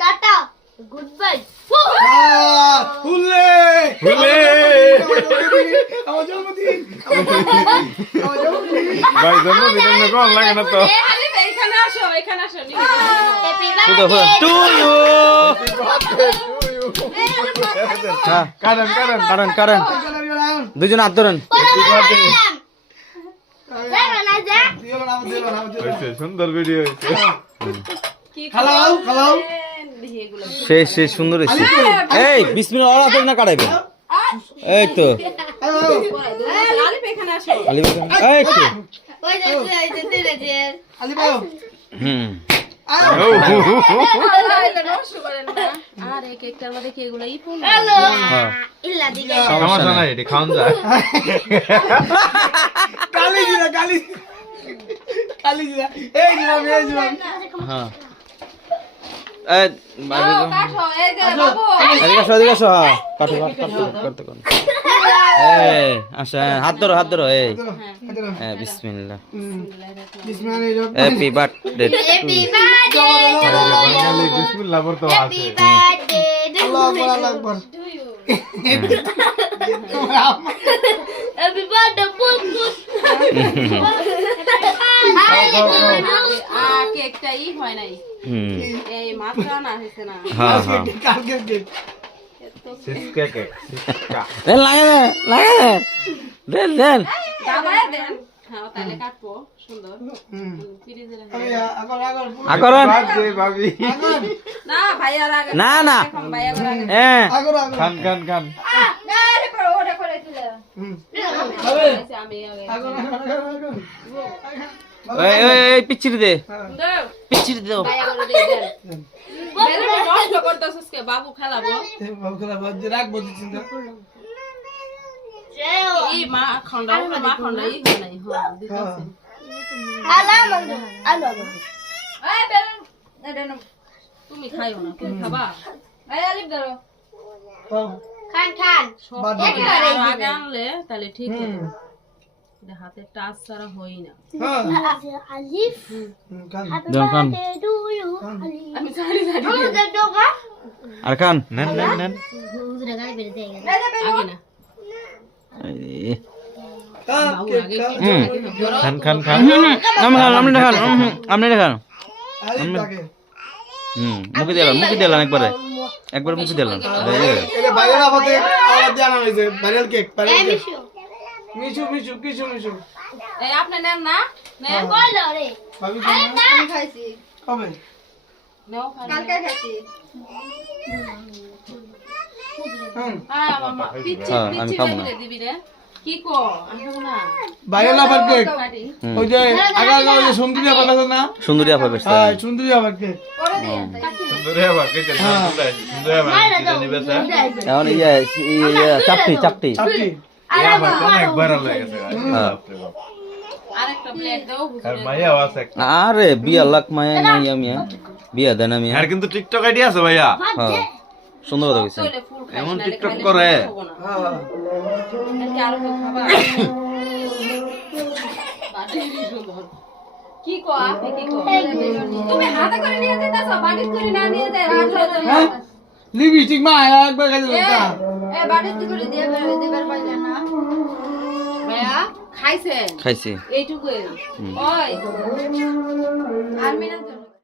Tata good bye হুলে হুলে আমার জন্মদিন ভাই জন্মদিন কোন লাগে না তো এখানে আসো টু ইউ হ্যাঁ কারণ কারণ কারণ কারণ দুজন হাত ধরেন হয়েছে সুন্দর ভিডিও হয়েছে খালাও খালাও শেষ শেষ সুন্দর হয়েছে এই 20 মিনিট আর হাত না কাটাইবেন এই তো এখানে আসো আলি এই তো আলি ভাই হুম আরে কেকটার মধ্যে কি এগুলো ই ফুল হ্যালো হ্যাঁ ইল্লা দিকে সমস্যা নাই এটি খাওয়ান যায় কালি দিলা কালি দিলা এই দিলাম হ্যাঁ এই বাইরে যাও কাটো এই যে বাবু এদিকে আসো হ্যাঁ কাটো কাটো কোন এই আচ্ছা হাত ধরো এই হ্যাঁ বিসমিল্লাহ বিসমিল্লাহির হ্যাপি বার্থডে হ্যাপি বার্থডে বিসমিল্লাহ বলতে আছে আল্লাহু আকবার হ্যাপি বার্থডে পুত কেকটা ই হয় নাই হুম এই মাত্রা না হইছে না হ্যাঁ হ্যাঁ কালকে কেক সিসকা কেক সিসকা দেন লাগে দেন দাবায় দেন হ্যাঁ তাহলে কাটবো সুন্দর ফ্রিজে রাখো আমি আগর আকরণ বাজে ভাবি না ভাইয়ার আগে না না এখন ভাইয়ার আগে হ্যাঁ আগর খান খান খান ওটা করে দিলে হবে আমি আগে আগর এই পিচ্ছিরি দে দাও পিচ্ছিরি দাও ভাইয়া করে দিয়ে দেন বেলুন নষ্ট করতেছস কে বাবু খেলাবো বাবু খেলা বাদ রাখবো চিন্তা ই মা খন্ডা ই হয় নাই হ্যাঁ দিতেছি এই বেলুন এটা না তুমি খাইও না তুমি খাবা এই আলিফ ধরো খান খান সব বাদ একবারে আগে আনলে তাহলে ঠিক হবে এটা হাতে টাচ ছাড়া হই না হ্যাঁ আলিফ কান দাও কান টু ইউ আমি জানি আমাদের ডোকা আর কান নেন হুজুরে গালি বের দিয়ে গেল আগে না এই, বাবু আগে হুম খান খান খান আপনি দেখান আলি তাকে মুখে দিলাম একবার মুখে দিলাম এটা ভাইরাল আমাদের আলাদা জানা হয়েছে viral cake viral cake Mishu Mishu এই আপনি নেন না নেন কইলো রে ভাবি আমি খাইছি কবে নাও খান কালকে খাইছি হুম আয় মামা পিচ্চি হ্যাঁ, আমি পিচ্চি খাবো না। বলে দিবি রে কি কো আমি খাবো না ভাইরাল আবার কেক কাটি ওই যে আগা ওই যে সুন্দরী আবার আছে না সুন্দরী আপা বেশ হ্যাঁ সুন্দরী আবার কেক করে দিয়ে সুন্দর আবার কে সুন্দর আবার নিবে স্যার এখন চাপটি চাপটি আবার কোন একবার লাগেছে আরেকটা প্লেট দাও আর মাইয়া আছে আরে বিয়া লাখ মায়া নাই আমি বিয়া দেন আমি আর কিন্তু টিকটক আইডি আছে ভাইয়া হ্যাঁ সুন্দর কথা কইছেন তাহলে ফুল খাই এমন নাহলে টিকটক খাইলে করে। খাবো না। হ্যাঁ এতে আরো কেউ খাবা বাড়ি সুন্দর। কি কো আপনি কি কো তুমি হাতে করে নিয়ে যেতেছো বাড়ি করে না নিয়ে যায় রাখলে তো হ্যাঁ লিপস্টিক মা একবার খাইতে দাও এ বাড়ি করে দিয়ে দিবার পাইলে না ভাইয়া খাইছেন খাইছি এইটুকু ওই আর মিনা